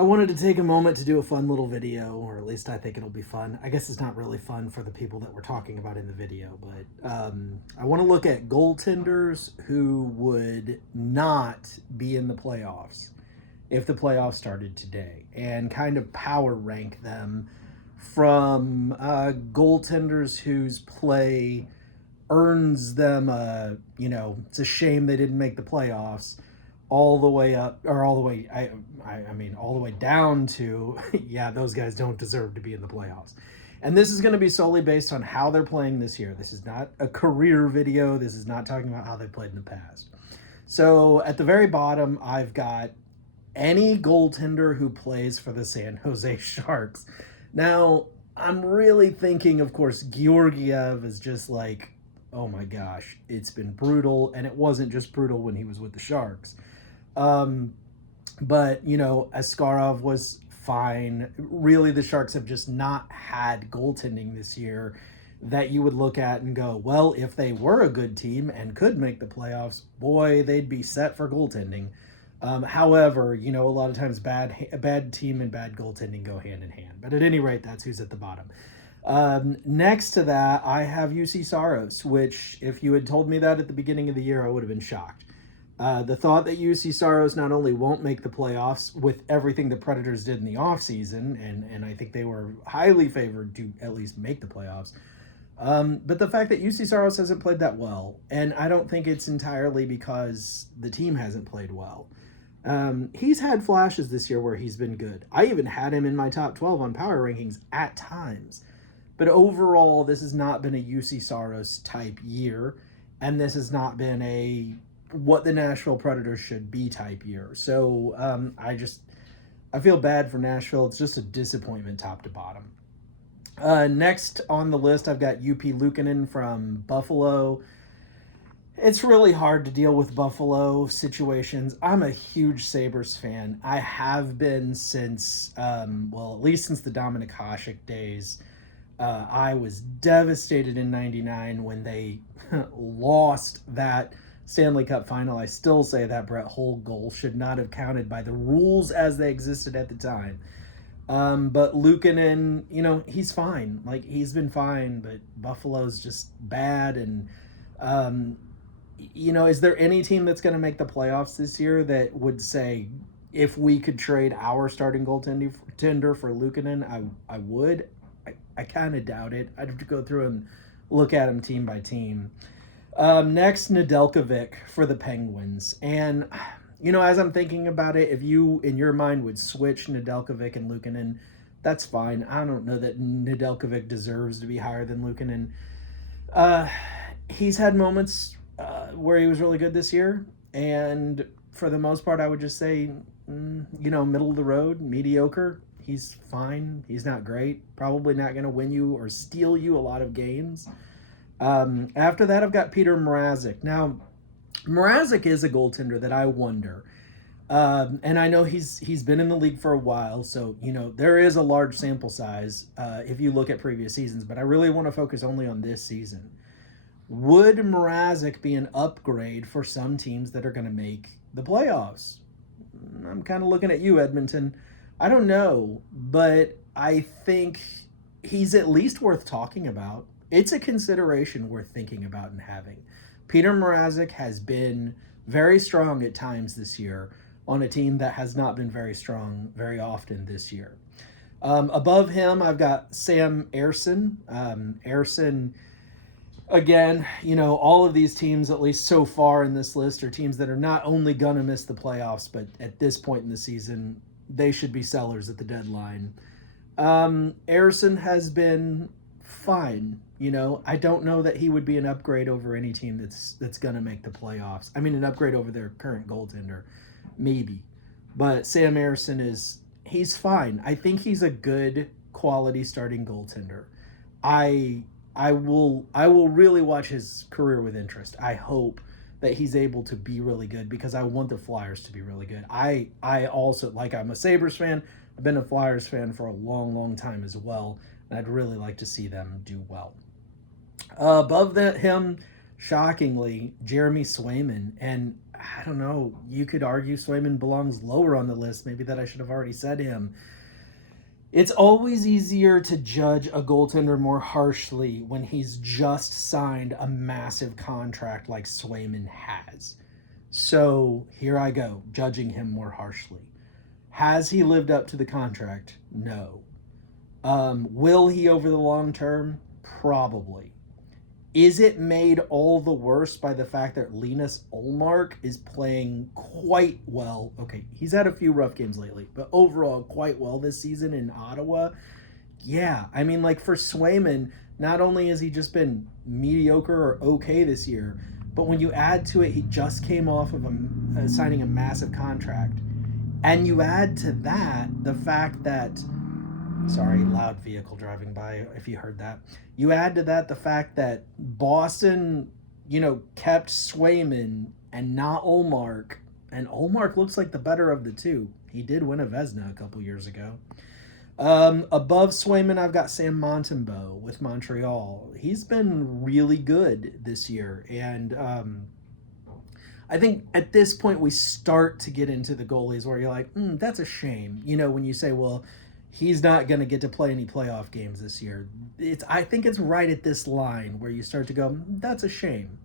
I wanted to take a moment to do a fun little video, or at least I think it'll be fun. I guess it's not really fun for the people that we're talking about in the video, but I want to look at goaltenders who would not be in the playoffs if the playoffs started today, and kind of power rank them from goaltenders whose play earns them it's a shame they didn't make the playoffs, all the way up, or all the way I mean all the way down to yeah, those guys don't deserve to be in the playoffs. And this is going to be solely based on how they're playing this year. This is not a career video. This is not talking about how they played in the past. So at the very bottom, I've got any goaltender who plays for the San Jose Sharks. Now, I'm really thinking, of course, Georgiev is just like, oh my gosh, it's been brutal. And it wasn't just brutal when he was with the Sharks. But, Askarov was fine. Really, the Sharks have just not had goaltending this year that you would look at and go, well, if they were a good team and could make the playoffs, boy, they'd be set for goaltending. However, a lot of times a bad team and bad goaltending go hand in hand. But at any rate, that's who's at the bottom. Next to that, I have UC Saros, which if you had told me that at the beginning of the year, I would have been shocked. The thought that UC Saros not only won't make the playoffs with everything the Predators did in the offseason, and I think they were highly favored to at least make the playoffs, but the fact that UC Saros hasn't played that well, and I don't think it's entirely because the team hasn't played well. He's had flashes this year where he's been good. I even had him in my top 12 on power rankings at times. But overall, this has not been a UC Saros type year, and this has not been a what the Nashville Predators should be type year. So I feel bad for Nashville. It's just a disappointment top to bottom. Next on the list, I've got UP Luukkonen from Buffalo. It's really hard to deal with Buffalo situations. I'm a huge Sabres fan. I have been since, at least since the Dominik Hasek days. I was devastated in '99 when they lost that Stanley Cup final. I still say that Brett Hull goal should not have counted by the rules as they existed at the time. But Luukkonen, he's fine. Like, he's been fine, but Buffalo's just bad. And, is there any team that's going to make the playoffs this year that would say, if we could trade our starting goaltender for Luukkonen, I would? I kind of doubt it. I'd have to go through and look at him team by team. Next, Nedeljkovic for the Penguins. And, as I'm thinking about it, if you, in your mind, would switch Nedeljkovic and Luukkonen, that's fine. I don't know that Nedeljkovic deserves to be higher than Luukkonen. He's had moments where he was really good this year. And for the most part, I would just say, middle of the road, mediocre. He's fine. He's not great. Probably not going to win you or steal you a lot of games. After that, I've got Peter Mrazek. Now, Mrazek is a goaltender that I wonder. And I know he's been in the league for a while, so, there is a large sample size if you look at previous seasons, but I really want to focus only on this season. Would Mrazek be an upgrade for some teams that are going to make the playoffs? I'm kind of looking at you, Edmonton. I don't know, but I think he's at least worth talking about. It's a consideration worth thinking about and having. Peter Mrazek has been very strong at times this year on a team that has not been very strong very often this year. Above him, I've got Sam Ersson. Ersson, again, all of these teams, at least so far in this list, are teams that are not only going to miss the playoffs, but at this point in the season, they should be sellers at the deadline. Ersson has been fine. I don't know that he would be an upgrade over any team that's going to make the playoffs. I mean, an upgrade over their current goaltender, maybe. But Sam Ersson he's fine. I think he's a good quality starting goaltender. I will really watch his career with interest. I hope that he's able to be really good because I want the Flyers to be really good. I also, I'm a Sabres fan. I've been a Flyers fan for a long, long time as well, and I'd really like to see them do well. Above him, shockingly, Jeremy Swayman. And I don't know, you could argue Swayman belongs lower on the list. Maybe that I should have already said him. It's always easier to judge a goaltender more harshly when he's just signed a massive contract like Swayman has. So here I go, judging him more harshly. Has he lived up to the contract? No. Will he over the long term? Probably. Is it made all the worse by the fact that Linus Ullmark is playing quite well? Okay, he's had a few rough games lately, but overall quite well this season in Ottawa. Yeah, I mean, like for Swayman, not only has he just been mediocre or okay this year, but when you add to it, he just came off of signing a massive contract. And you add to that the fact that, sorry, loud vehicle driving by if you heard that. You add to that the fact that Boston, kept Swayman and not Ullmark. And Ullmark looks like the better of the two. He did win a Vezina a couple years ago. Above Swayman, I've got Sam Montembeault with Montreal. He's been really good this year. And I think at this point we start to get into the goalies where you're like, that's a shame. When you say, well, he's not going to get to play any playoff games this year. I think it's right at this line where you start to go, that's a shame.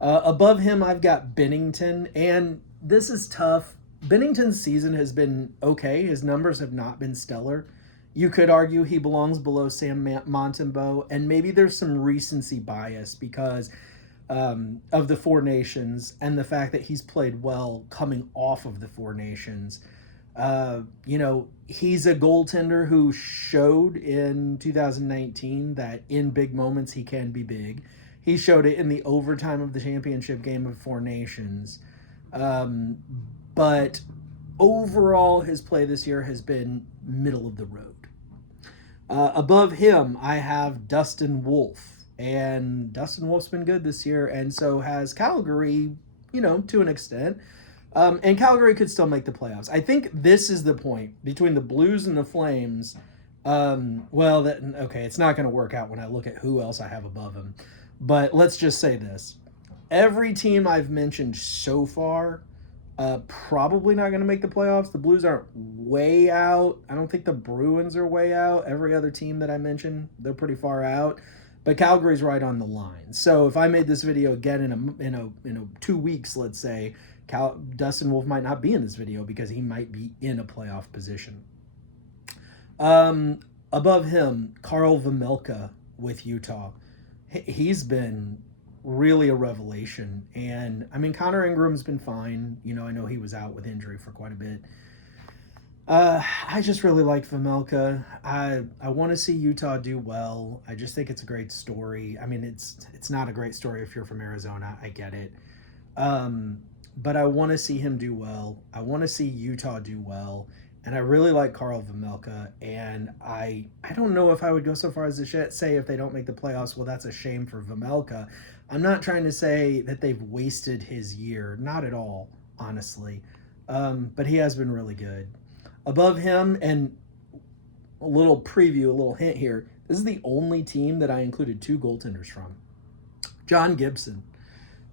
Above him, I've got Binnington, and this is tough. Binnington's season has been okay. His numbers have not been stellar. You could argue he belongs below Sam Montembeault, and maybe there's some recency bias because of the Four Nations and the fact that he's played well coming off of the Four Nations. He's a goaltender who showed in 2019 that in big moments he can be big. He showed it in the overtime of the championship game of Four Nations. But overall, his play this year has been middle of the road. Above him, I have Dustin Wolf. And Dustin Wolf's been good this year, and so has Calgary, to an extent. And Calgary could still make the playoffs. I think this is the point between the Blues and the Flames. It's not going to work out when I look at who else I have above him. But let's just say this. Every team I've mentioned so far probably not going to make the playoffs. The Blues aren't way out. I don't think the Bruins are way out. Every other team that I mentioned, they're pretty far out. But Calgary's right on the line. So if I made this video again in 2 weeks, let's say, Dustin Wolf might not be in this video because he might be in a playoff position. Above him, Carl Vejmelka with Utah. He's been really a revelation. And, Connor Ingram's been fine. I know he was out with injury for quite a bit. I just really like Vejmelka. I want to see Utah do well. I just think it's a great story. It's not a great story if you're from Arizona. I get it. But I want to see him do well. I want to see Utah do well. And I really like Carl Vejmelka. And I don't know if I would go so far as to say if they don't make the playoffs, well, that's a shame for Vejmelka. I'm not trying to say that they've wasted his year. Not at all, honestly. But he has been really good. Above him, and a little preview, a little hint here, this is the only team that I included two goaltenders from. John Gibson.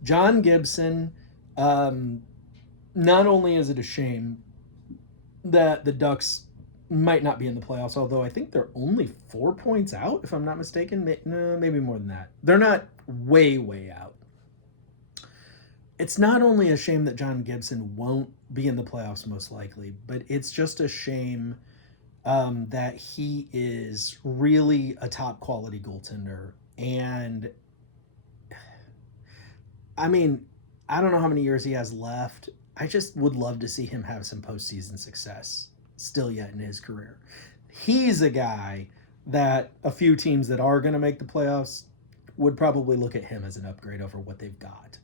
John Gibson, not only is it a shame that the Ducks might not be in the playoffs, although I think they're only 4 points out, if I'm not mistaken. No, maybe more than that. They're not way, way out. It's not only a shame that John Gibson won't be in the playoffs most likely, but it's just a shame that he is really a top quality goaltender. And I don't know how many years he has left. I just would love to see him have some postseason success still yet in his career. He's a guy that a few teams that are going to make the playoffs would probably look at him as an upgrade over what they've got.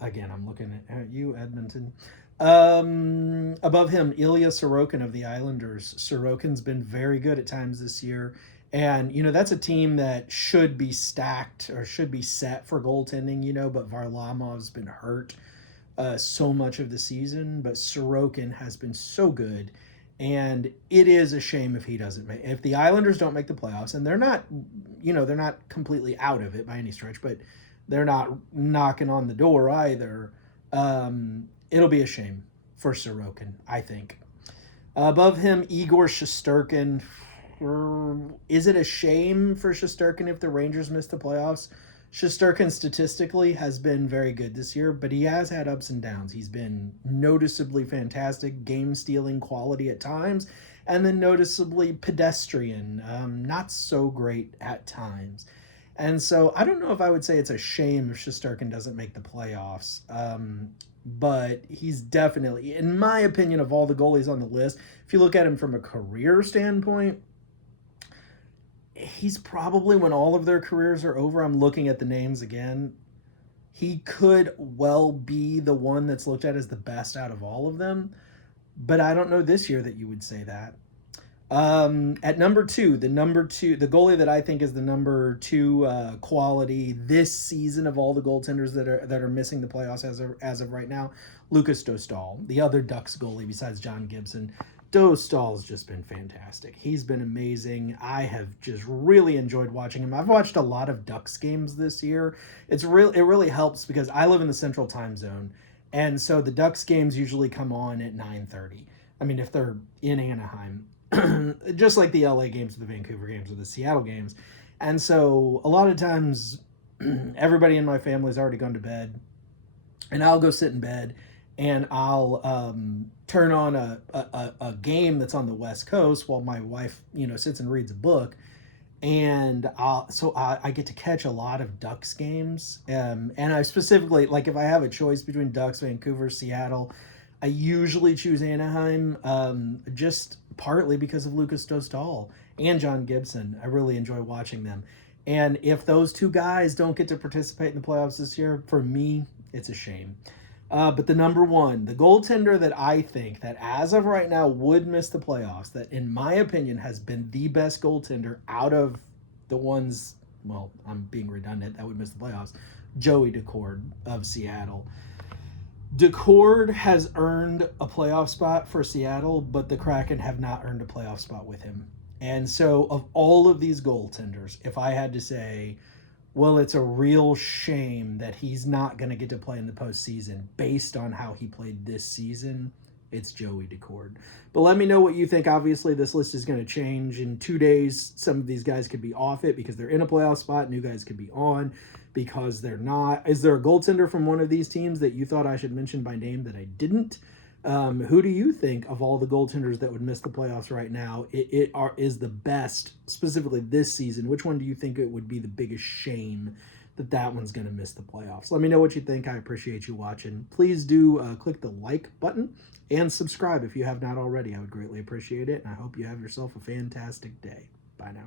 Again, I'm looking at you, Edmonton. Above him, Ilya Sorokin of the Islanders. Sorokin's been very good at times this year. And, that's a team that should be stacked or should be set for goaltending, but Varlamov's been hurt so much of the season. But Sorokin has been so good. And it is a shame if he doesn't if the Islanders don't make the playoffs, and they're not completely out of it by any stretch, but They're not knocking on the door either. It'll be a shame for Sorokin, I think. Above him, Igor Shesterkin. Is it a shame for Shesterkin if the Rangers miss the playoffs? Shesterkin statistically has been very good this year, but he has had ups and downs. He's been noticeably fantastic, game stealing quality at times, and then noticeably pedestrian, not so great at times. And so I don't know if I would say it's a shame if Shesterkin doesn't make the playoffs. But he's definitely, in my opinion, of all the goalies on the list, if you look at him from a career standpoint, he's probably, when all of their careers are over, I'm looking at the names again, he could well be the one that's looked at as the best out of all of them. But I don't know this year that you would say that. At number two, the goalie that I think is the number two quality this season of all the goaltenders that are missing the playoffs as of right now, Lucas Dostal, the other Ducks goalie besides John Gibson. Dostal's just been fantastic. He's been amazing. I have just really enjoyed watching him. I've watched a lot of Ducks games this year. It really helps because I live in the Central Time Zone, and so the Ducks games usually come on at 9:30. I mean, if they're in Anaheim, just like the LA games, or the Vancouver games, or the Seattle games. And so a lot of times, everybody in my family's already gone to bed, and I'll go sit in bed, and I'll turn on a game that's on the West Coast while my wife, sits and reads a book. And I get to catch a lot of Ducks games. And I specifically, like, if I have a choice between Ducks, Vancouver, Seattle, I usually choose Anaheim, just partly because of Lucas Dostal and John Gibson. I really enjoy watching them. And if those two guys don't get to participate in the playoffs this year, for me, it's a shame. But the number one, the goaltender that I think that as of right now would miss the playoffs, that in my opinion has been the best goaltender out of the ones, well, I'm being redundant, that would miss the playoffs, Joey Daccord of Seattle. Daccord has earned a playoff spot for Seattle, but the Kraken have not earned a playoff spot with him. And so of all of these goaltenders, if I had to say, well, it's a real shame that he's not going to get to play in the postseason based on how he played this season, it's Joey Daccord. But let me know what you think. Obviously, this list is going to change. In 2 days, some of these guys could be off it because they're in a playoff spot. New guys could be on because they're not. Is there a goaltender from one of these teams that you thought I should mention by name that I didn't? Who do you think of all the goaltenders that would miss the playoffs right now is the best, specifically this season? Which one do you think it would be the biggest shame that one's going to miss the playoffs? Let me know what you think. I appreciate you watching. Please do click the like button and subscribe if you have not already. I would greatly appreciate it, and I hope you have yourself a fantastic day. Bye now.